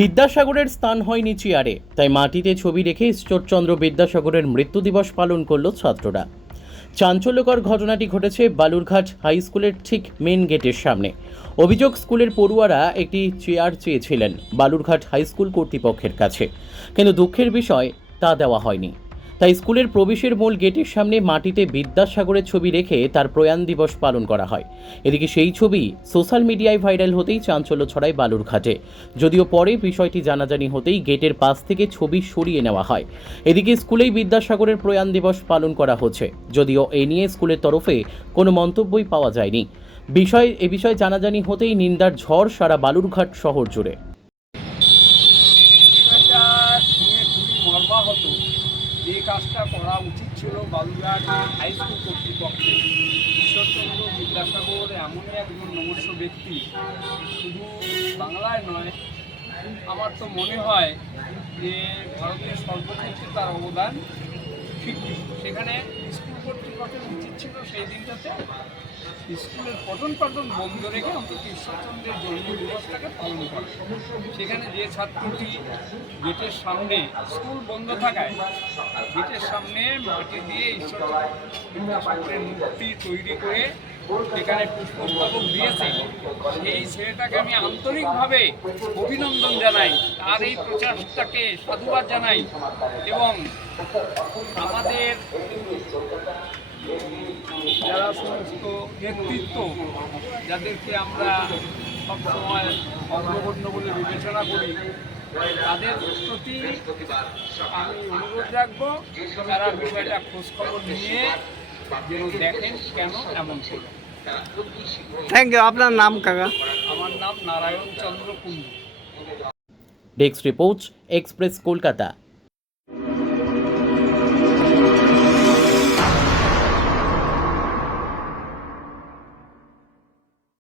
বিদ্যাসাগরের স্থান হয়নি চেয়ারে, তাই মাটিতে ছবি রেখে ঈশ্বরচন্দ্র বিদ্যাসাগরের মৃত্যু দিবস পালন করল ছাত্ররা। চাঞ্চল্যকর ঘটনাটি ঘটেছে বালুরঘাট হাই স্কুলের ঠিক মেন গেটের সামনে। অভিযোগ, স্কুলের পড়ুয়ারা একটি চেয়ার চেয়েছিলেন বালুরঘাট হাই স্কুল কর্তৃপক্ষের কাছে। কিন্তু দুঃখের বিষয়, তা দেওয়া হয়নি। তাই স্কুলের প্রবেশের মূল গেটের সামনে মাটিতে বিদ্যাসাগরের ছবি রেখে তার প্রয়াণ দিবস পালন করা হয়। এদিকে সেই ছবি সোশ্যাল মিডিয়ায় ভাইরাল হতেই চাঞ্চল্য ছড়ায় বালুরঘাটে যদিও পরে বিষয়টি জানাজানি হতেই গেটের পাশ থেকে ছবি সরিয়ে নেওয়া হয়। এদিকে স্কুলেই বিদ্যাসাগরের প্রয়াণ দিবস পালন করা হচ্ছে। যদিও এ নিয়ে স্কুলের তরফে কোনো মন্তব্যই পাওয়া যায়নি। বিষয়, এ বিষয়ে জানাজানি হতেই নিন্দার ঝড় সারা বালুরঘাট শহর জুড়ে। যে কাজটা করা উচিত ছিল বালুরঘাট হাই স্কুল কর্তৃপক্ষের, ঈশ্বরচন্দ্র বিদ্যাসাগর এমন একজন নমস্য ব্যক্তি, শুধু বাংলায় নয়, আমার তো মনে হয় যে ভারতের সর্বক্ষেত্রে তার অবদান স্বীকৃত সেখানে স্কুল কর্তৃপক্ষের উচিত ছিল সেই দিনটাতে, স্কুলের পঠন পাঠন বন্ধ রেখে অন্তত ঈশ্বরচন্দ্রের জন্ম দিবসটাকে পালন করে। সেখানে যে ছাত্রটি গেটের সামনে স্কুল বন্ধ থাকায় গেটের সামনে মাটি দিয়ে ঈশ্বরচন্দ্রের মূর্তি তৈরি করে সেখানে পুষ্পস্তবক দিয়েছে। সেই ছেলেটাকে আমি আন্তরিকভাবে অভিনন্দন জানাই। তার এই প্রচেষ্টাকে সাধুবাদ জানাই এবং আমাদের যারা সমস্ত নেতৃত্ব যাদেরকে আমরা সবসময় অগ্রগণ্য বলে বিবেচনা করি তাদের প্রতি আমি অনুরোধ রাখব তারা বিষয়টা খোঁজখবর নিয়ে যেন দেখেন কেন এমন করল। থ্যাংক ইউ আপনার নাম কাকা? আমার নাম Narayan Chandra Kundu. Desk report express Kolkata